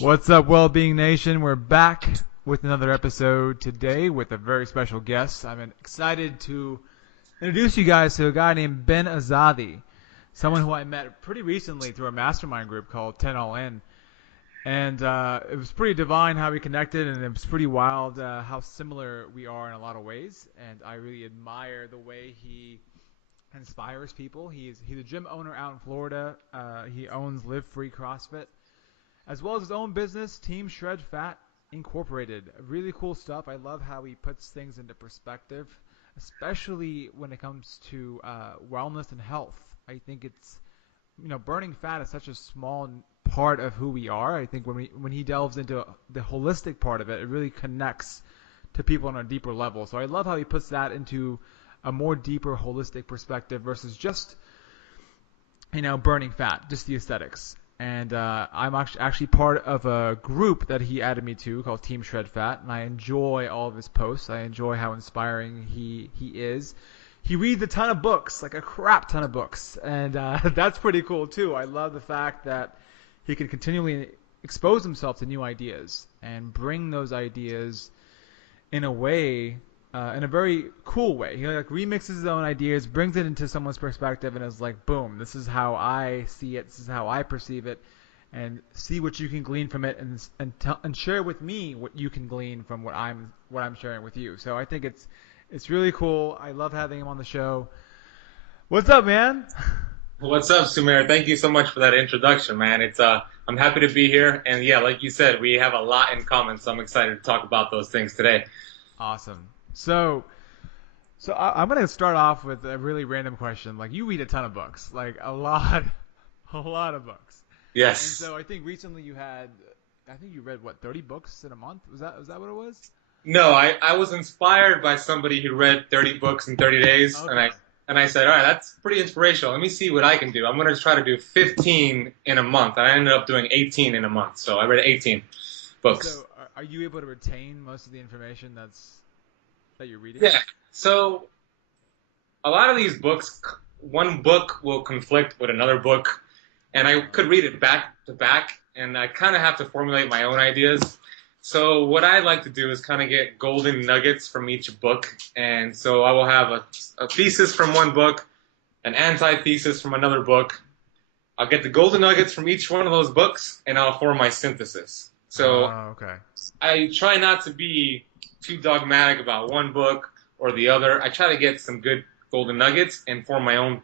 What's up, Wellbeing Nation? We're back with another episode today with a very special guest. I'm excited to introduce you guys to a guy named Ben Azadi, someone who I met pretty recently through a mastermind group called 10 All In. And it was pretty divine how we connected, and it was pretty wild how similar we are in a lot of ways. And I really admire the way he inspires people. He's a gym owner out in Florida. He owns Live Free CrossFit, as well as his own business, Team Shred Fat Incorporated. Really cool stuff. I love how he puts things into perspective, especially when it comes to wellness and health. I think burning fat is such a small part of who we are. I think when he delves into the holistic part of it, it really connects to people on a deeper level. So I love how he puts that into a more deeper holistic perspective versus just burning fat, just the aesthetics. And I'm actually part of a group that he added me to called Team Shred Fat, and I enjoy all of his posts. I enjoy how inspiring he is. He reads a ton of books, like a crap ton of books, and that's pretty cool too. I love the fact that he can continually expose himself to new ideas and bring those ideas in a way, in a very cool way. He remixes his own ideas, brings it into someone's perspective, and is like, boom, this is how I see it, this is how I perceive it, and see what you can glean from it, and share with me what you can glean from what I'm sharing with you. So I think it's really cool. I love having him on the show. What's up, man? What's up, Sumer? Thank you so much for that introduction, man. I'm happy to be here, and yeah, like you said, we have a lot in common, so I'm excited to talk about those things today. Awesome. So I'm gonna start off with a really random question. Like, you read a ton of books, like a lot, a lot of books. Yes. And so I think recently I think you read what, 30 books in a month? Was that what it was? No, I was inspired by somebody who read 30 books in 30 days, Okay. and I said, all right, that's pretty inspirational. Let me see what I can do. I'm going to try to do 15 in a month. And I ended up doing 18 in a month, so I read 18 books. So are you able to retain most of the information that you're reading? Yeah. So a lot of these books, one book will conflict with another book, and I could read it back to back, and I kind of have to formulate my own ideas. So what I like to do is kind of get golden nuggets from each book, and so I will have a thesis from one book, an antithesis from another book. I'll get the golden nuggets from each one of those books, and I'll form my synthesis. So Okay. I try not to be too dogmatic about one book or the other. I try to get some good golden nuggets and form my own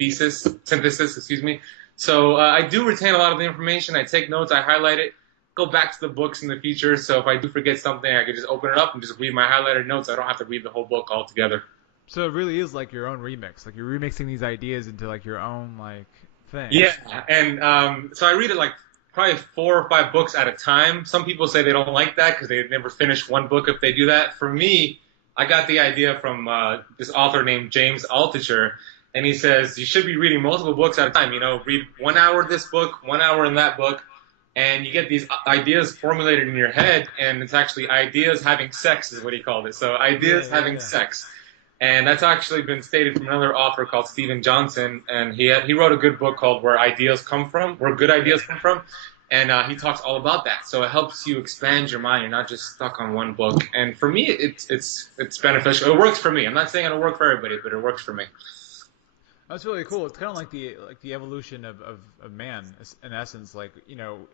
synthesis, excuse me. So I do retain a lot of the information. I take notes, I highlight it, go back to the books in the future. So if I do forget something, I can just open it up and just read my highlighted notes. I don't have to read the whole book altogether. So it really is like your own remix. Like, you're remixing these ideas into like your own like thing. Yeah, and so I read it like probably 4 or 5 books at a time. Some people say they don't like that because they never finish one book if they do that. For me, I got the idea from this author named James Altucher, and he says you should be reading multiple books at a time. Read 1 hour this book, 1 hour in that book, and you get these ideas formulated in your head, and it's actually ideas having sex is what he called it. So ideas having sex. And that's actually been stated from another author called Stephen Johnson, and he wrote a good book called Where Ideas Come From, Where Good Ideas Come From, and he talks all about that. So it helps you expand your mind. You're not just stuck on one book. And for me, it's beneficial. It works for me. I'm not saying it'll work for everybody, but it works for me. That's really cool. It's kind of like the evolution of man, in essence. Like,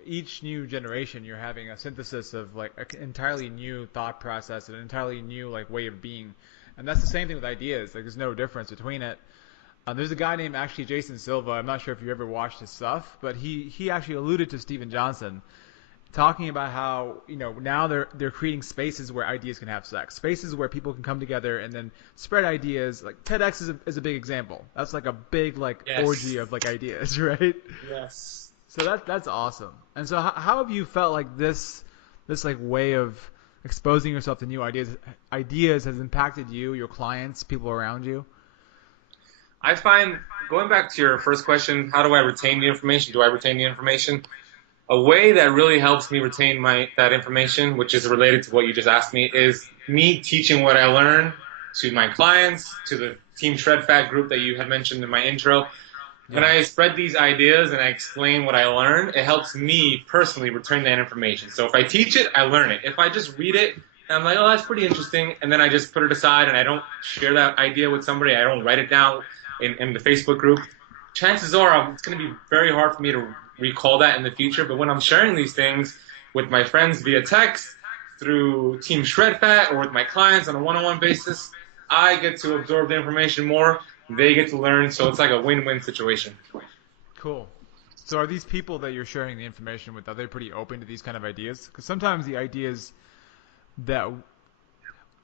each new generation, you're having a synthesis of like an entirely new thought process, an entirely new like way of being. And that's the same thing with ideas. Like, there's no difference between it. There's a guy named actually Jason Silva. I'm not sure if you ever watched his stuff, but he actually alluded to Stephen Johnson, talking about how now they're creating spaces where ideas can have sex, spaces where people can come together and then spread ideas. Like TEDx is a big example. That's like a big orgy of like ideas, right? Yes. So that's awesome. And so how have you felt like this like way of exposing yourself to new ideas has impacted you, your clients, people around you? I find, going back to your first question, how do I retain the information? Do I retain the information? A way that really helps me retain that information, which is related to what you just asked me, is me teaching what I learn to my clients, to the Team Shred Fat group that you had mentioned in my intro. when Yeah. I spread these ideas and I explain what I learn, it helps me personally return that information. So if I teach it, I learn it. If I just read it, and I'm like, oh, that's pretty interesting, and then I just put it aside and I don't share that idea with somebody, I don't write it down in the Facebook group, chances are it's going to be very hard for me to recall that in the future. But when I'm sharing these things with my friends via text, through Team Shredfat, or with my clients on a one-on-one basis, I get to absorb the information more. They get to learn, so it's like a win-win situation. Cool. So are these people that you're sharing the information with, are they pretty open to these kind of ideas? Because sometimes the ideas that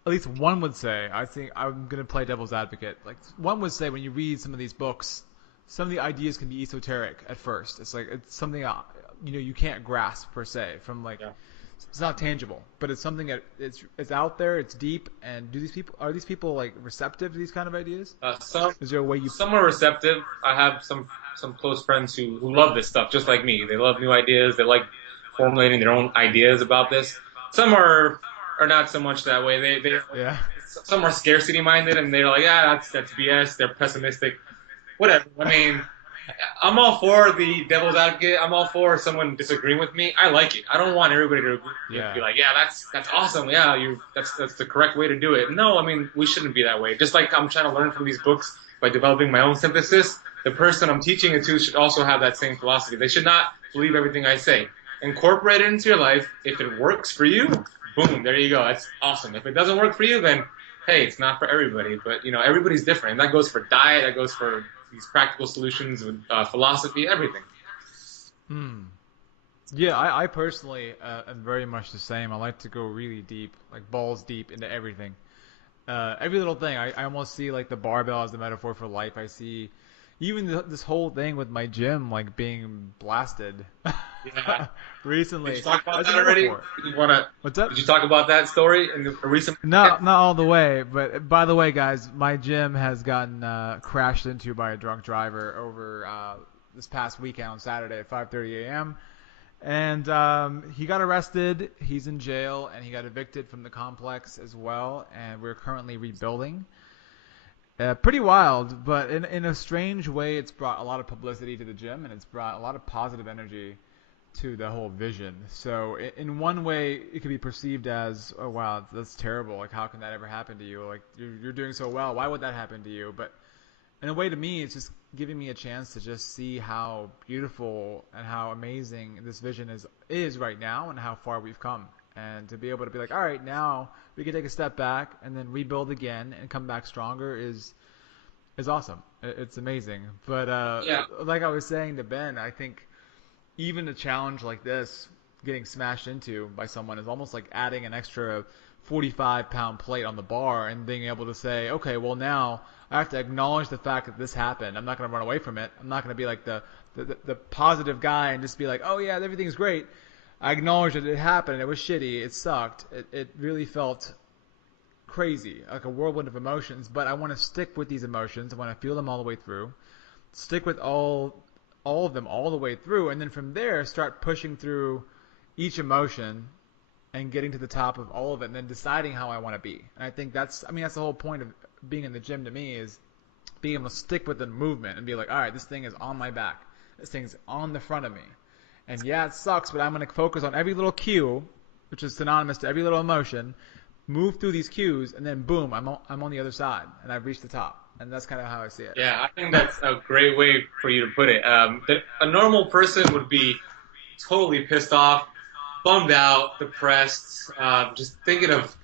at least one would say, I think I'm going to play devil's advocate. Like one would say when you read some of these books, some of the ideas can be esoteric at first. It's like it's something you can't grasp per se from like Yeah. it's not tangible, but it's something that it's out there, it's deep. And are these people like receptive to these kind of ideas? Some Is there a way you? some are receptive. I have some close friends who love this stuff just like me. They love new ideas. They like formulating their own ideas about this. Some are not so much that way. They Yeah. some are scarcity minded and they're like, yeah, that's BS. They're pessimistic. Whatever. I mean, I'm all for the devil's advocate. I'm all for someone disagreeing with me. I like it. I don't want everybody to Yeah. be like, yeah, that's awesome. Yeah, that's the correct way to do it. No, I mean, we shouldn't be that way. Just like I'm trying to learn from these books by developing my own synthesis, the person I'm teaching it to should also have that same philosophy. They should not believe everything I say. Incorporate it into your life. If it works for you, boom, there you go. That's awesome. If it doesn't work for you, then hey, it's not for everybody. But everybody's different. And that goes for diet. That goes for these practical solutions with philosophy, everything. Yeah, I personally am very much the same. I like to go really deep, like balls deep into everything. Every little thing. I almost see like the barbell as the metaphor for life. I see even this whole thing with my gym like being blasted Yeah. recently. Did you talk about as a that already? metaphor. What's What's up? Did you talk about that story in a recent? Not all the way, but by the way, guys, my gym has gotten crashed into by a drunk driver over this past weekend on Saturday at 5:30 a.m. And he got arrested. He's in jail, and he got evicted from the complex as well. And we're currently rebuilding. Pretty wild, but in a strange way, it's brought a lot of publicity to the gym, and it's brought a lot of positive energy to the whole vision. So in one way, it could be perceived as, oh wow, that's terrible. Like how can that ever happen to you? Like you're doing so well. Why would that happen to you? But in a way, to me, it's just giving me a chance to just see how beautiful and how amazing this vision is right now, and how far we've come. And to be able to be like, all right, now we can take a step back and then rebuild again and come back stronger is awesome. It's amazing. But Yeah. like I was saying to Ben, I think even a challenge like this, getting smashed into by someone, is almost like adding an extra 45-pound plate on the bar and being able to say, okay, well now I have to acknowledge the fact that this happened. I'm not going to run away from it. I'm not going to be like the positive guy and just be like, oh yeah, everything's great. I acknowledge that it happened. It was shitty. It sucked. It really felt crazy, like a whirlwind of emotions. But I want to stick with these emotions. I want to feel them all the way through. Stick with all of them all the way through, and then from there start pushing through each emotion and getting to the top of all of it, and then deciding how I want to be. And I think that's the whole point of being in the gym to me, is being able to stick with the movement and be like, all right, this thing is on my back. This thing's on the front of me. And yeah, it sucks, but I'm going to focus on every little cue, which is synonymous to every little emotion, move through these cues, and then boom, I'm on the other side, and I've reached the top. And that's kind of how I see it. Yeah, I think that's a great way for you to put it. A normal person would be totally pissed off, bummed out, depressed, just thinking of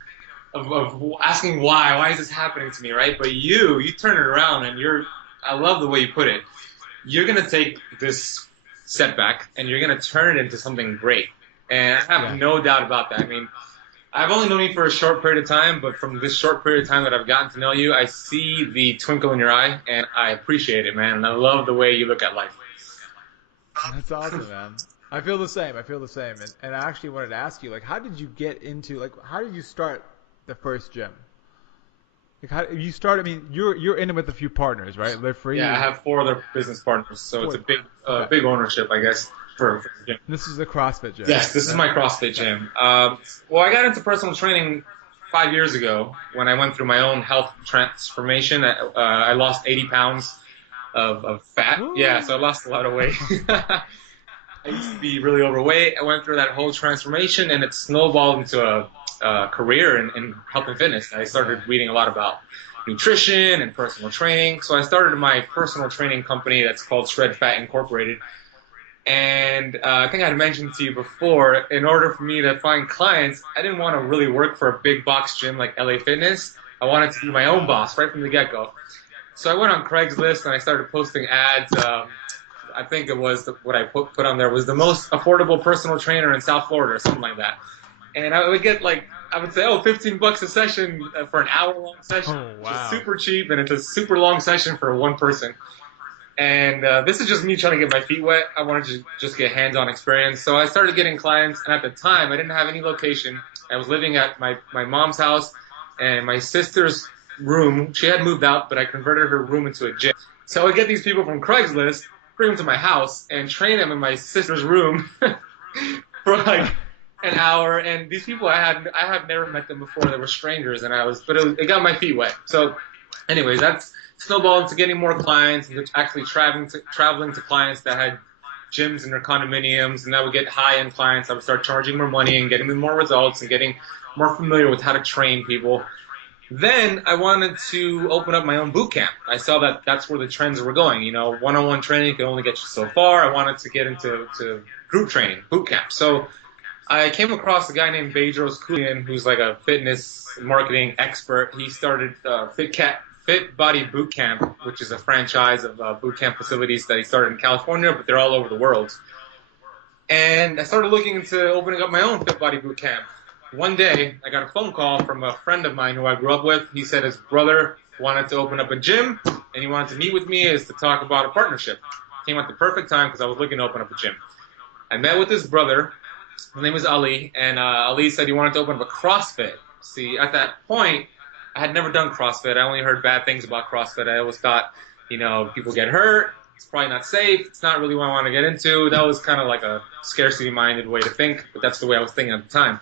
asking why is this happening to me, right? But you turn it around, and I love the way you put it. You're gonna take this setback and you're gonna turn it into something great. And I have no doubt about that. I mean, I've only known you for a short period of time, but from this short period of time that I've gotten to know you, I see the twinkle in your eye, and I appreciate it, man. And I love the way you look at life. That's awesome, man. I feel the same. And I actually wanted to ask you, like, how did you start the first gym? Like, how you started? I mean, you're in it with a few partners, right? Live Free. Yeah, I have 4 other business partners, so it's a big ownership, I guess, for the gym. This is a CrossFit gym. Yes, this is my CrossFit gym. Well, I got into personal training 5 years ago when I went through my own health transformation. I lost 80 pounds of fat. Yeah, so I Ooh. lost a lot of weight. I used to be really overweight. I went through that whole transformation, and it snowballed into a career in health and fitness. I Yeah. started reading a lot about nutrition and personal training. So I started my personal training company that's called Shred Fat Incorporated. And I think I had mentioned to you before, in order for me to find clients, I didn't want to really work for a big box gym like LA Fitness. I wanted to be my own boss right from the get-go. So I went on Craigslist and I started posting ads. I think it was what I put on there was the most affordable personal trainer in South Florida or something like that. And I would get like, I would say, oh, $15 a session for an hour-long session, Oh which is wow. super cheap, and it's a super long session for one person. And this is just me trying to get my feet wet. I wanted to just get hands-on experience. So I started getting clients, and at the time, I didn't have any location. I was living at my mom's house and my sister's room. She had moved out, but I converted her room into a gym. So I would get these people from Craigslist, bring them to my house, and train them in my sister's room for like an hour. And these people, I have never met them before. They were strangers, and it got my feet wet. So, anyways, that's snowballed into getting more clients and actually traveling to clients that had gyms in their condominiums, and I would get high-end clients. I would start charging more money and getting them more results and getting more familiar with how to train people. Then I wanted to open up my own boot camp. I saw that that's where the trends were going. You know, one-on-one training can only get you so far. I wanted to get into group training, boot camp. So I came across a guy named Bedros Keuilian, who's like a fitness marketing expert. He started Fit Body Boot Camp, which is a franchise of boot camp facilities that he started in California, but they're all over the world. And I started looking into opening up my own Fit Body Boot Camp. One day, I got a phone call from a friend of mine who I grew up with. He said his brother wanted to open up a gym, and he wanted to meet with me as to talk about a partnership. Came at the perfect time because I was looking to open up a gym. I met with his brother. His name was Ali, and Ali said he wanted to open up a CrossFit. See, at that point, I had never done CrossFit. I only heard bad things about CrossFit. I always thought, people get hurt. It's probably not safe. It's not really what I want to get into. That was kind of like a scarcity-minded way to think, but that's the way I was thinking at the time.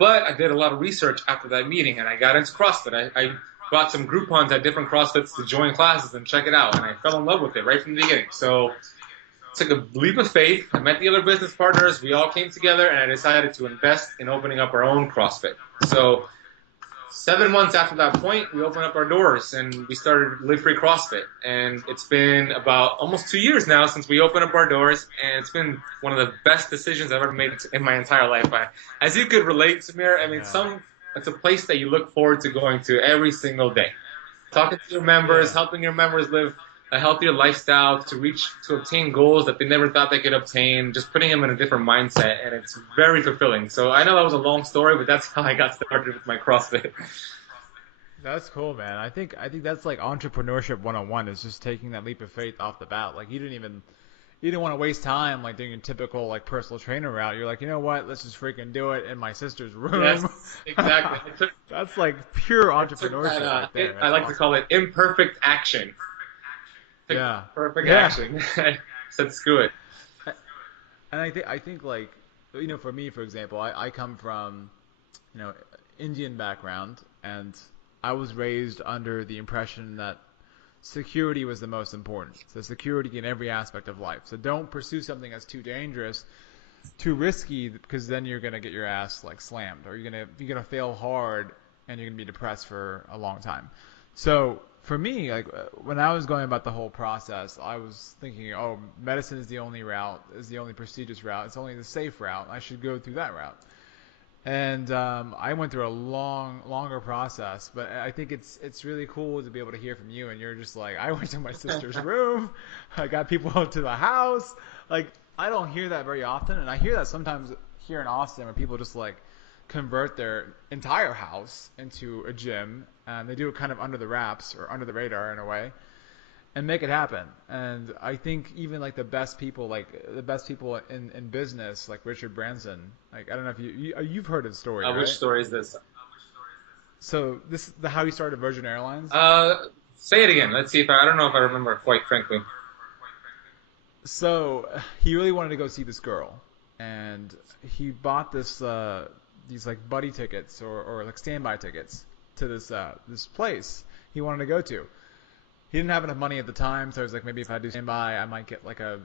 But I did a lot of research after that meeting, and I got into CrossFit. I bought some Groupons at different CrossFits to join classes and check it out, and I fell in love with it right from the beginning. So took a leap of faith. I met the other business partners. We all came together, and I decided to invest in opening up our own CrossFit. So 7 months after that point, we opened up our doors, and we started Live Free CrossFit. And it's been about almost 2 years now since we opened up our doors, and it's been one of the best decisions I've ever made in my entire life. As you could relate, Samir, I mean, Yeah. it's a place that you look forward to going to every single day. Talking to your members, Yeah. helping your members live a healthier lifestyle, to obtain goals that they never thought they could obtain, just putting them in a different mindset, and it's very fulfilling. So I know that was a long story, but that's how I got started with my CrossFit. That's cool, man. I think that's like entrepreneurship 101 is just taking that leap of faith off the bat. Like you didn't want to waste time like doing a typical like personal trainer route. You're like, you know what? Let's just freaking do it in my sister's Yes, room. exactly. That's like pure I took that, entrepreneurship right there. I That's like to awesome. call it imperfect action. Took Yeah. perfect Yeah. action. I said, screw it. And I think like for me, for example, I come from you know Indian background, and I was raised under the impression that security was the most important. So security in every aspect of life. So don't pursue something that's too dangerous, too risky, because then you're gonna get your ass like slammed, or you're gonna fail hard, and you're gonna be depressed for a long time. So for me, like when I was going about the whole process, I was thinking, oh, medicine is the only route, is the only prestigious route, it's only the safe route. I should go through that route. And I went through a longer process, but I think it's really cool to be able to hear from you. And you're just like, I went to my sister's room, I got people up to the house. Like I don't hear that very often, and I hear that sometimes here in Austin, where people just like convert their entire house into a gym, and they do it kind of under the wraps or under the radar in a way, and make it happen. And I think even like the best people in business, like Richard Branson, like I don't know if you've heard his story, Which right? story is this? So this is how he started Virgin Airlines. Say it again. Let's see if I don't know if I remember quite frankly. So he really wanted to go see this girl, and he bought these like buddy tickets or like standby tickets to this place he wanted to go to. he didn't have enough money at the time, so I was like, maybe if I do standby, I might get like a